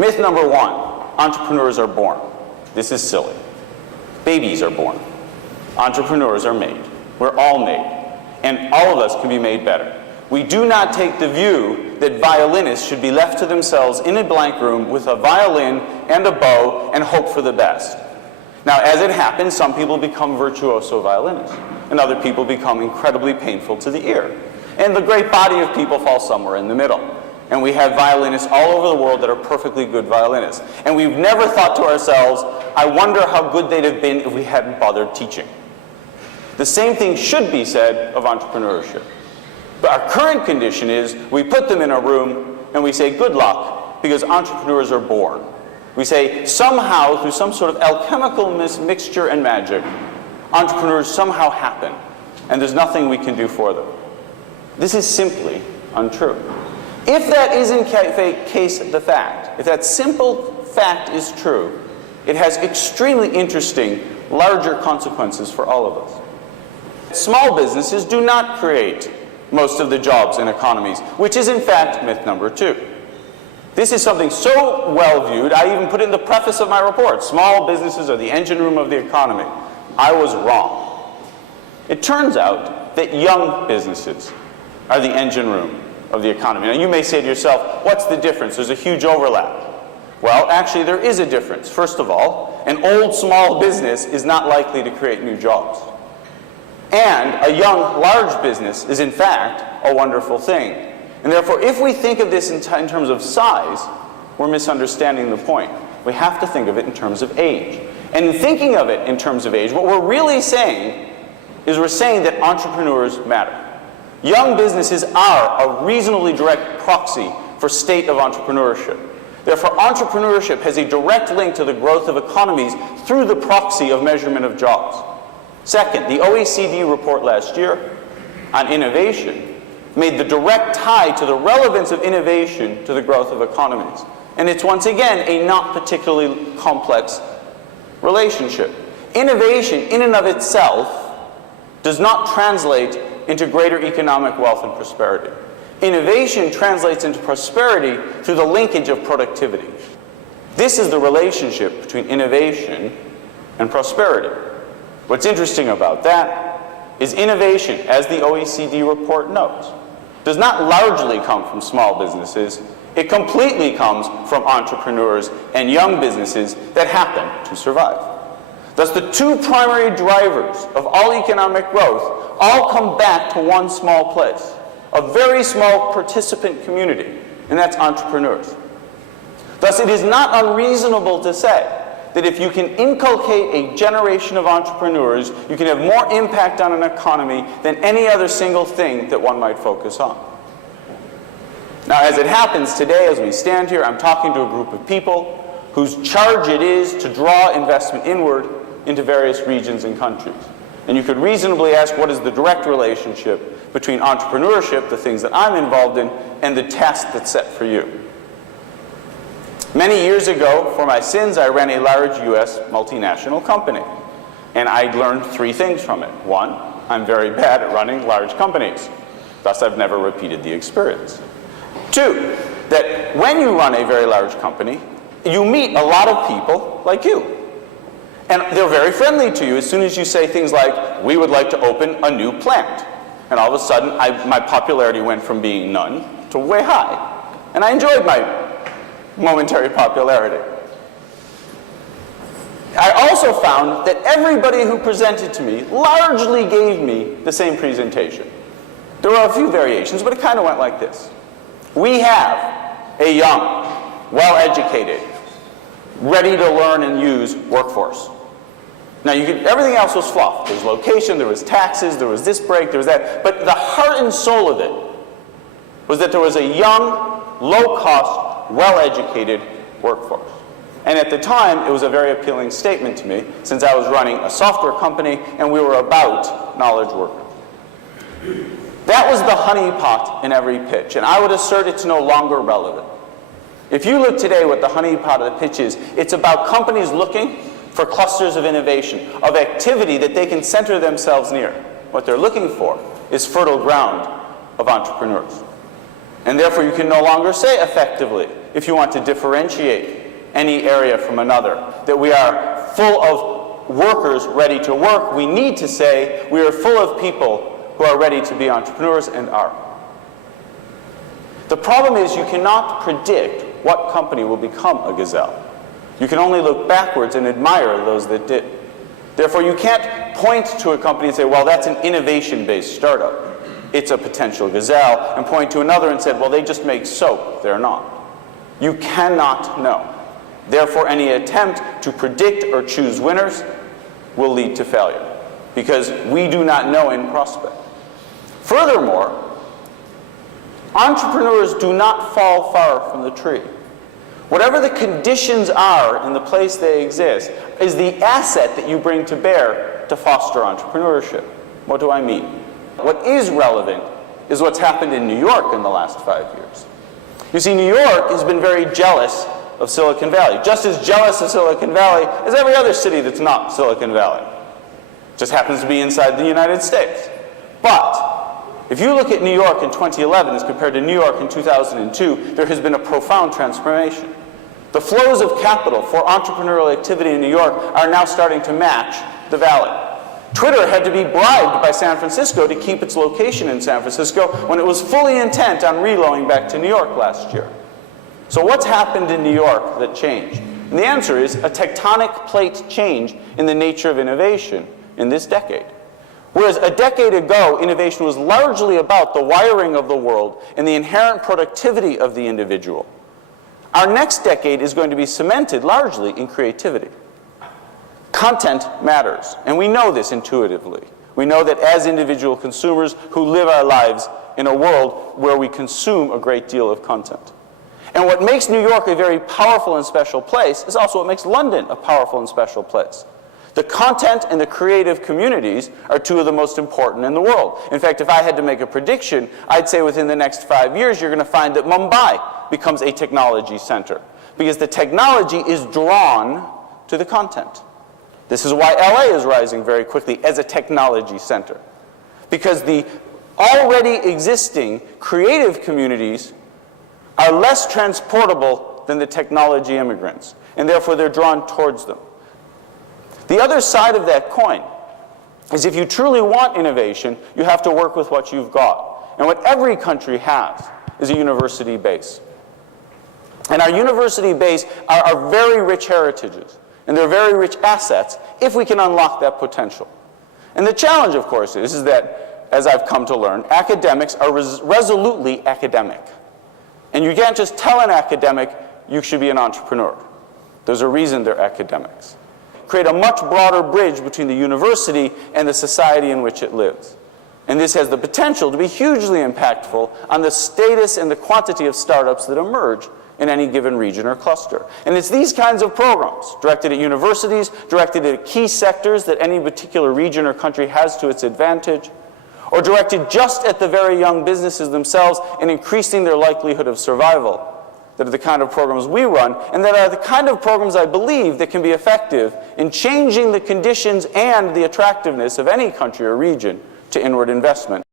Myth number one, entrepreneurs are born. This is silly. Babies are born. Entrepreneurs are made. We're all made. And all of us can be made better. We do not take the view that violinists should be left to themselves in a blank room with a violin and a bow and hope for the best. Now, as it happens, some people become virtuoso violinists, and other people become incredibly painful to the ear. And the great body of people falls somewhere in the middle. And we have violinists all over the world that are perfectly good violinists. And we've never thought to ourselves, I wonder how good they'd have been if we hadn't bothered teaching. The same thing should be said of entrepreneurship. But our current condition is we put them in a room and we say, good luck, because entrepreneurs are born. We say, somehow, through some sort of alchemical mixture and magic, entrepreneurs somehow happen, and there's nothing we can do for them. This is simply untrue. If that is in case the fact, if that simple fact is true, it has extremely interesting, larger consequences for all of us. Small businesses do not create most of the jobs in economies, which is in fact myth number two. This is something so well viewed, I even put it in the preface of my report. Small businesses are the engine room of the economy. I was wrong. It turns out that young businesses are the engine room of the economy. Now you may say to yourself, what's the difference? There's a huge overlap. Well, actually there is a difference. First of all, an old small business is not likely to create new jobs. And a young large business is in fact a wonderful thing. And therefore, if we think of this in terms of size, we're misunderstanding the point. We have to think of it in terms of age. And in thinking of it in terms of age, what we're really saying is we're saying that entrepreneurs matter. Young businesses are a reasonably direct proxy for state of entrepreneurship. Therefore, entrepreneurship has a direct link to the growth of economies through the proxy of measurement of jobs. Second, the OECD report last year on innovation made the direct tie to the relevance of innovation to the growth of economies. And it's once again a not particularly complex relationship. Innovation in and of itself does not translate into greater economic wealth and prosperity. Innovation translates into prosperity through the linkage of productivity. This is the relationship between innovation and prosperity. What's interesting about that is innovation, as the OECD report notes, does not largely come from small businesses. It completely comes from entrepreneurs and young businesses that happen to survive. Thus, the two primary drivers of all economic growth all come back to one small place, a very small participant community, and that's entrepreneurs. Thus, it is not unreasonable to say that if you can inculcate a generation of entrepreneurs, you can have more impact on an economy than any other single thing that one might focus on. Now, as it happens today, as we stand here, I'm talking to a group of people whose charge it is to draw investment inward into various regions and countries. And you could reasonably ask, what is the direct relationship between entrepreneurship, the things that I'm involved in, and the task that's set for you? Many years ago, for my sins, I ran a large US multinational company. And I learned three things from it. One, I'm very bad at running large companies. Thus, I've never repeated the experience. Two, that when you run a very large company, you meet a lot of people like you. And they're very friendly to you as soon as you say things like, we would like to open a new plant. And all of a sudden, my popularity went from being none to way high. And I enjoyed my momentary popularity. I also found that everybody who presented to me largely gave me the same presentation. There were a few variations, but it kind of went like this. We have a young, well-educated, ready to learn and use workforce. Now, everything else was fluff. There was location, there was taxes, there was this break, there was that. But the heart and soul of it was that there was a young, low-cost, well-educated workforce. And at the time, it was a very appealing statement to me, since I was running a software company and we were about knowledge workers. That was the honeypot in every pitch, and I would assert it's no longer relevant. If you look today what the honeypot of the pitch is, it's about companies looking for clusters of innovation, of activity that they can center themselves near. What they're looking for is fertile ground of entrepreneurs. And therefore, you can no longer say effectively, if you want to differentiate any area from another, that we are full of workers ready to work. We need to say we are full of people who are ready to be entrepreneurs and are. The problem is you cannot predict what company will become a gazelle. You can only look backwards and admire those that did. Therefore, you can't point to a company and say, well, that's an innovation-based startup. It's a potential gazelle, and point to another and say, well, they just make soap. They're not. You cannot know. Therefore, any attempt to predict or choose winners will lead to failure, because we do not know in prospect. Furthermore, entrepreneurs do not fall far from the tree. Whatever the conditions are in the place they exist is the asset that you bring to bear to foster entrepreneurship. What do I mean? What is relevant is what's happened in New York in the last 5 years. You see, New York has been very jealous of Silicon Valley, just as jealous of Silicon Valley as every other city that's not Silicon Valley. It just happens to be inside the United States. But if you look at New York in 2011 as compared to New York in 2002, there has been a profound transformation. The flows of capital for entrepreneurial activity in New York are now starting to match the Valley. Twitter had to be bribed by San Francisco to keep its location in San Francisco when it was fully intent on reloading back to New York last year. So what's happened in New York that changed? And the answer is a tectonic plate change in the nature of innovation in this decade. Whereas a decade ago, innovation was largely about the wiring of the world and the inherent productivity of the individual. Our next decade is going to be cemented largely in creativity. Content matters, and we know this intuitively. We know that as individual consumers who live our lives in a world where we consume a great deal of content. And what makes New York a very powerful and special place is also what makes London a powerful and special place. The content and the creative communities are two of the most important in the world. In fact, if I had to make a prediction, I'd say within the next 5 years, you're going to find that Mumbai becomes a technology center, because the technology is drawn to the content. This is why LA is rising very quickly as a technology center, because the already existing creative communities are less transportable than the technology immigrants, and therefore they're drawn towards them. The other side of that coin is if you truly want innovation, you have to work with what you've got. And what every country has is a university base. And our university base are very rich heritages, and they're very rich assets if we can unlock that potential. And the challenge, of course, is that, as I've come to learn, academics are resolutely academic. And you can't just tell an academic, you should be an entrepreneur. There's a reason they're academics. Create a much broader bridge between the university and the society in which it lives. And this has the potential to be hugely impactful on the status and the quantity of startups that emerge in any given region or cluster. And it's these kinds of programs, directed at universities, directed at key sectors that any particular region or country has to its advantage, or directed just at the very young businesses themselves and increasing their likelihood of survival, that are the kind of programs we run, and that are the kind of programs I believe that can be effective in changing the conditions and the attractiveness of any country or region to inward investment.